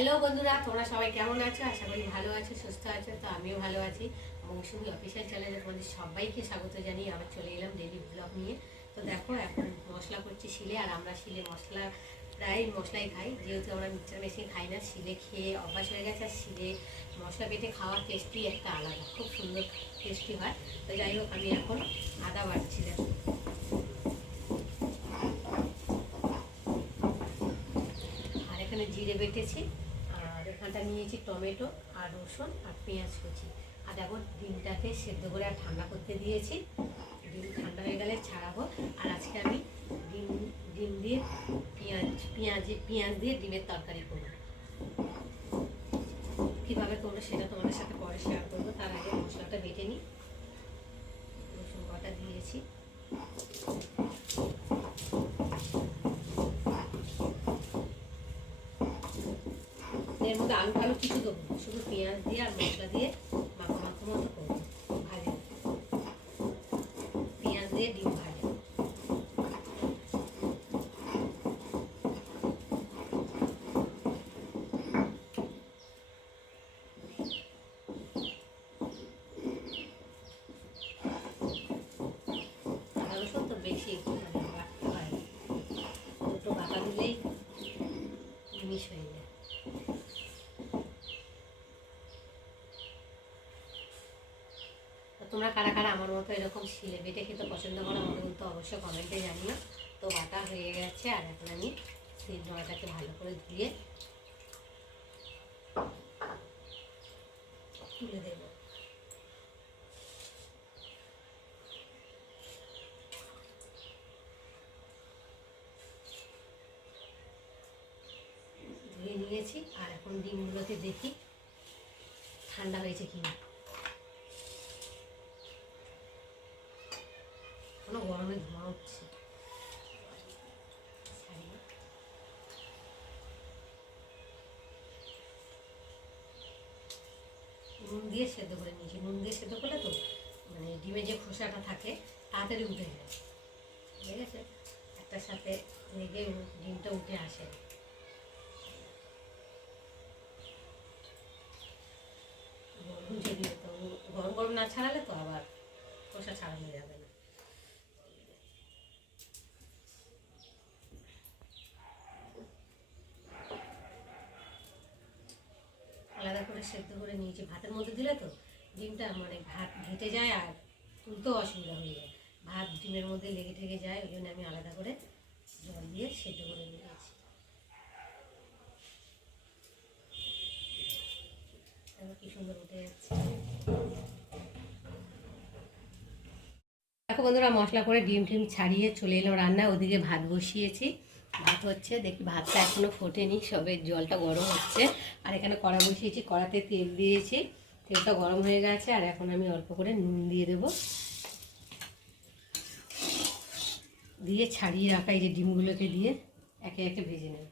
Hello বন্ধুরা, তোমরা সবাই কেমন আছো? আশা করি ভালো আছো, সুস্থ আছো। তো আমিও ভালো আছি। মৌসুমি অফিসিয়াল চ্যানেলে তোমাদের সবাইকে স্বাগত জানিয়ে আবার চলে এলাম ডেইলি ব্লগ নিয়ে। তো দেখো, এখন মশলা করছি শিলে। আর আমরা শিলে মশলা প্রায় মশলাই খাই, যেহেতু আমরা মিক্সচার মেশিন খাই না। শিলে খেয়ে অভ্যাস হয়ে গেছে। আর শিলে মশলা বেটে খাওয়ার টেস্টই একটা আলাদা, খুব সুন্দর টেস্টি হয়। তো যাই হোক, আমি এখন আদা বাটছি। দেখো, আর এখানে জিরে বেটেছি, আর এখানটা নিয়েছি টমেটো আর রসুন আর পেঁয়াজ কুচি। আর দেখো, ডিমটাকে সেদ্ধ করে আর ঠান্ডা করতে দিয়েছি। ডিম ঠান্ডা হয়ে গেলে ছাড়াবো। আর আজকে আমি ডিম ডিম দিয়ে পেঁয়াজ দিয়ে ডিমের তরকারি করবো। কীভাবে করবো সেটা তোমাদের সাথে পরে শেয়ার করবো। তার আগে মশলাটা বেটে নিই। রসুন বাটা দিয়েছি, এর মধ্যে আলু টালু কিছু দেবো না, শুধু পেঁয়াজ দিয়ে আর মশলা দিয়ে মাখো মাখো মতো করবো। ভাজে পেঁয়াজ দিয়ে ডিম ভাজে। আদা রসুন তো বেশি একটু বাটতে হয়, দুটো বাটা দিলেই জিনিস হয়ে যায়। তোমরা কারা কারা আমার মতো এরকম শিলে বেটে খেতে পছন্দ করো আমাকে কিন্তু অবশ্যই কমেন্টে জানিও। তো বাটা হয়ে গেছে, আর এখন আমি সেই নয়টাকে ভালো করে ধুয়ে তুলে দেবো। ধুয়ে নিয়েছি, আর এখন ডিমগুলোকে দেখি ঠান্ডা হয়েছে কিনা। কোনো গরমে ধোঁয়া উঠছে। নুন দিয়ে সেদ্ধ করে নিয়েছি। নুন দিয়ে সেদ্ধ করলে তো মানে ডিমে যে খোসাটা থাকে তাড়াতাড়ি উঠে যায়, ঠিক আছে? একটার সাথে লেগে ডিমটা উঠে আসে। গরম যদি তো গরম গরম না ছাড়ালে তো আবার খোসা ছাড়ানো যাবে না। আলাদা করে সেদ্ধ করে নিয়েছি। ভাতের মধ্যে দিলে তো ডিমটা মানে ভাত ঘেটে যায়, আর তুলতেও অসুবিধা হয়ে যায়। ভাত ডিমের মধ্যে লেগে ঠেগে যায়, ওই জন্য আমি আলাদা করে জল দিয়ে সেদ্ধ করে নিয়েছি। কি সুন্দর উঠে যাচ্ছে। দেখো বন্ধুরা, মশলা করে ডিম টিম ছাড়িয়ে চলে এলাম রান্না। ওদিকে ভাত বসিয়েছি, ভাত হচ্ছে। দেখি ভাতটা এখনও ফোটেনি, সবে জলটা গরম হচ্ছে। আর এখানে কড়া বসিয়েছি, কড়াতে তেল দিয়েছি, তেলটা গরম হয়ে গেছে। আর এখন আমি অল্প করে নুন দিয়ে দেব, দিয়ে ছাড়িয়ে রাখা এই যে ডিমগুলোকে দিয়ে একে একে ভেজে নেব।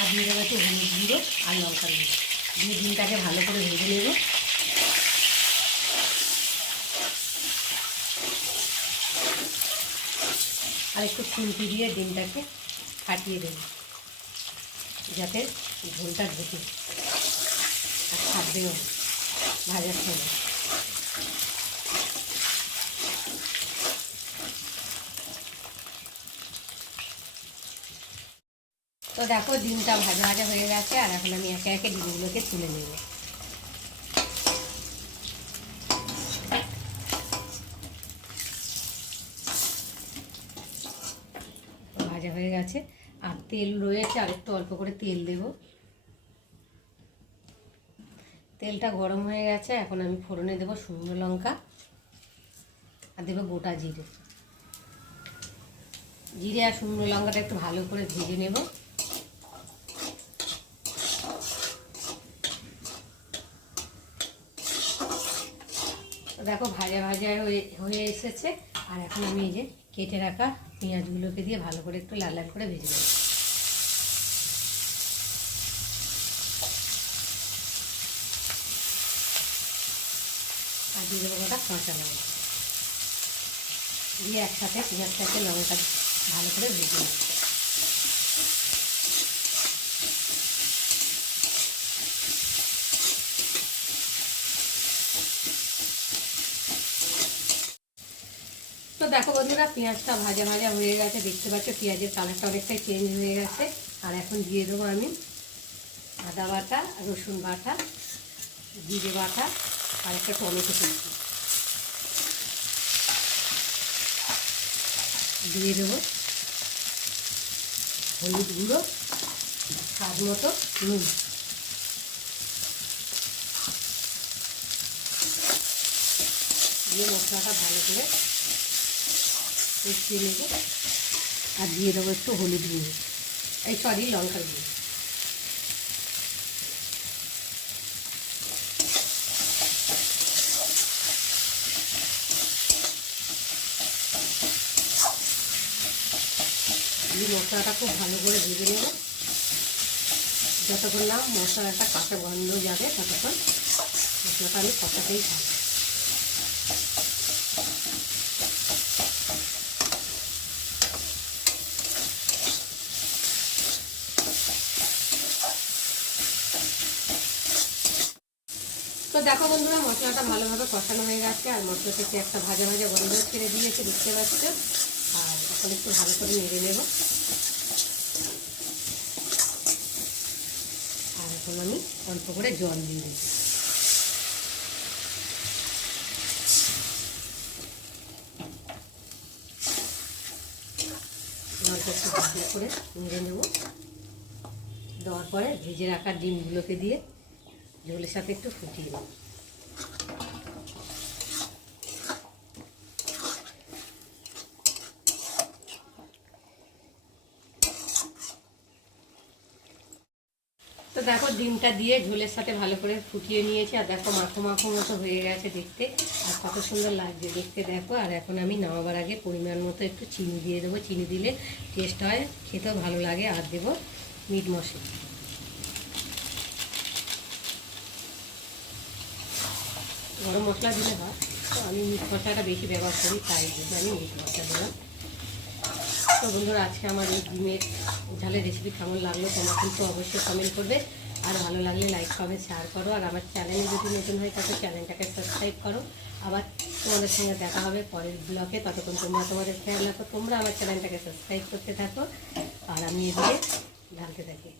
আর দিয়ে দেবো একটু হলুদ গুঁড়ো আর লঙ্কা গুঁড়ো দিয়ে ডিমটাকে ভালো করে ভেজে নেব। আর একটু খুন্তি দিয়ে ডিমটাকে ফাটিয়ে দেব, যাতে ঝোলটা ঢুকে আর ছাড়বেও ভাজার সময়। তো দেখো, ডিমটা ভাজা ভাজা হয়ে গেছে। আর এখন আমি একে একে ডিমগুলোকে তুলে নেব। ভাজা হয়ে গেছে, আর তেল রয়েছে, আর একটু অল্প করে তেল দেব। তেলটা গরম হয়ে গেছে, এখন আমি ফোড়নে দেবো শুকনো লঙ্কা আর দেবো গোটা জিরে। জিরে আর শুকনো লঙ্কাটা একটু ভালো করে ভেজে নেব। দেখো, ভাজা ভাজা হয়ে এসেছে। আর এখন আমি এই যে কেটে রাখা পেঁয়াজগুলোকে দিয়ে ভালো করে একটু লাল লাল করে ভেজে নেব। আর দিয়ে দেবো গোটা কাঁচা লঙ্কা, দিয়ে একসাথে পেঁয়াজটাকে লঙ্কা ভালো করে ভেজে নেব। তো দেখো বন্ধুরা, পেঁয়াজটা ভাজা ভাজা হয়ে গেছে, দেখতে পাচ্ছ পেঁয়াজের কালারটা অনেকটাই চেঞ্জ হয়ে গেছে। আর এখন দিয়ে দেবো আমি আদা বাটা, রসুন বাটা, জিরে বাটা আর একটা টমেটো কুচি দিয়ে দেবো, হলুদ গুঁড়ো, স্বাদ মতো নুন। দিয়ে মশলাটা ভালো করে কষিয়ে নেব। আর দিয়ে দেবো একটু হলুদ গুঁড়ো, লঙ্কার গুঁড়ো। দিয়ে মশলাটা খুব ভালো করে ভেজে নেব, যতক্ষণ না মশলাটা কাঁচা গন্ধ যাবে ততক্ষণ মশলাটা আমি কষাতেই থাকবো। তো দেখো বন্ধুরা, মশলাটা ভালোভাবে কষানো হয়ে গেছে আর মশলা থেকে একটা ভাজা ভাজা গন্ধ ছেড়ে দিয়েছে, দেখতে পাচ্ছ। আর এখন একটু ভালো করে নেড়ে নেব। আর এখন আমি অল্প করে জল দিয়ে দেব। জলটা একটু ভালো করে নেড়ে নেব। দেওয়ার পরে ভেজে রাখা ডিমগুলোকে দিয়ে ঝোলের সাথে একটু ফুটিয়ে দেব। তো দেখো ডিমটা দিয়ে ঝোলের সাথে ভালো করে ফুটিয়ে নিয়েছি। আর দেখো মাখো মাখো মতো হয়ে গেছে দেখতে, আর কত সুন্দর লাগছে দেখতে দেখো। আর এখন আমি নামাবার আগে পরিমাণ মতো একটু চিনি দিয়ে দেবো। চিনি দিলে টেস্ট হয়, খেতেও ভালো লাগে। আর দেবো মিট মশলা। গরম মশলা দিলে হয়, তো আমি মিট মশলাটা বেশি ব্যবহার করি, তাই জন্য আমি মিট মশলা দিলাম। তো বন্ধুরা, আজকে আমার এই ডিমের ঝালের রেসিপি কেমন লাগলো তোমরা কিন্তু অবশ্যই কমেন্ট করবে। আর ভালো লাগলে লাইক কমেন্ট শেয়ার করো। আর আমার চ্যানেলে যদি নতুন হয়ে থাকে চ্যানেলটাকে সাবস্ক্রাইব করো। আবার তোমাদের সঙ্গে দেখা হবে পরের ব্লগে। ততক্ষণ তোমরা তোমাদের খেয়াল রাখো, তোমরা আমার চ্যানেলটাকে সাবস্ক্রাইব করতে থাকো আর আমি এদিকে ঢালতে থাকি।